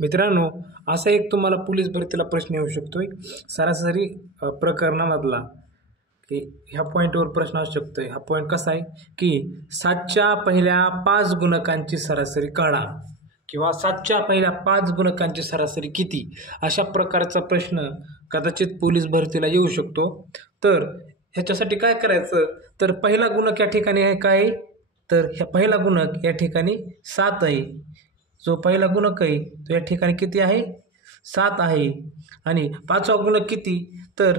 मित्रांनो, असा एक तुम्हाला पोलीस भरतीला प्रश्न येऊ शकतोय सरासरी प्रकरणामधला की ह्या पॉईंटवर प्रश्न असू शकतोय. हा पॉईंट कसा आहे की 7च्या पहिल्या 5 गुणकांची सरासरी काढा किंवा 7च्या पहिल्या 5 गुणकांची सरासरी किती, अशा प्रकारचा प्रश्न कदाचित पोलीस भरतीला येऊ शकतो. तर ह्याच्यासाठी काय करायचं, तर पहिला गुणक या ठिकाणी आहे काय, तर ह्या पहिला गुणक या ठिकाणी 7 आहे. जो पहिला गुणक आहे तो या ठिकाणी किती आहे, 7 आहे. आणि पाचवा गुणक किती, तर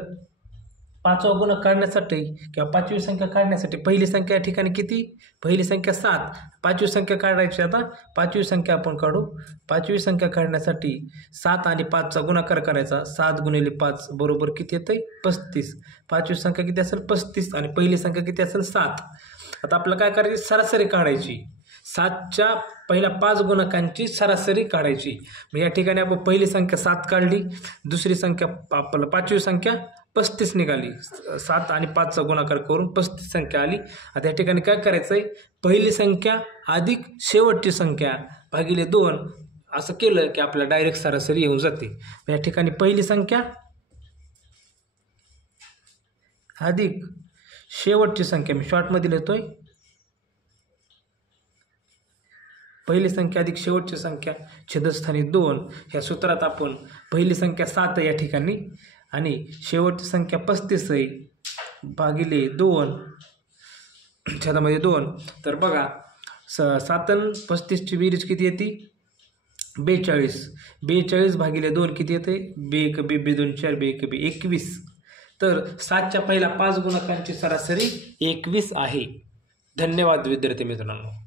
पाचवा गुणक काढण्यासाठी किंवा पाचवी संख्या काढण्यासाठी पहिली संख्या या ठिकाणी किती, पहिली संख्या 7, पाचवी संख्या काढायची. आता पाचवी संख्या आपण काढू. पाचवी संख्या काढण्यासाठी 7 आणि 5चा गुणाकार करायचा. 7 गुणिले 5 बरोबर किती येतं, 35. पाचवी संख्या किती असेल, 35 आणि पहिली संख्या किती असेल, 7. आता आपल्याला काय करायची, सरासरी काढायची. 7च्या पहिल्या 5 गुणकांची सरासरी काढायची. मग या ठिकाणी आपण पहिली संख्या 7 काढली, दुसरी संख्या आपल्याला पाचवी संख्या 35 निघाली. 7 आणि 5चा गुणाकार करून 35 संख्या आली. आता या ठिकाणी काय करायचं आहे, पहिली संख्या अधिक शेवटची संख्या भागिले 2 असं केलं की आपल्याला डायरेक्ट सरासरी येऊन जाते. या ठिकाणी पहिली संख्या अधिक शेवटची संख्या, मी शॉर्टमध्ये लिहितोय, पहिली संख्या अधिक शेवटची संख्या छेदस्थानी 2. ह्या सूत्रात आपण पहिली संख्या 7 या ठिकाणी आणि शेवटची संख्या 35 आहे भागिले 2 छेदामध्ये 2. तर बघा 7 आणि 35ची बेरीज किती येते, 42. 42 भागिले 2 किती येते, 2 1 2 2 4 2 1 21. तर 7च्या पहिल्या 5 गुणकांची सरासरी 21 आहे. धन्यवाद विद्यार्थी मित्रांनो.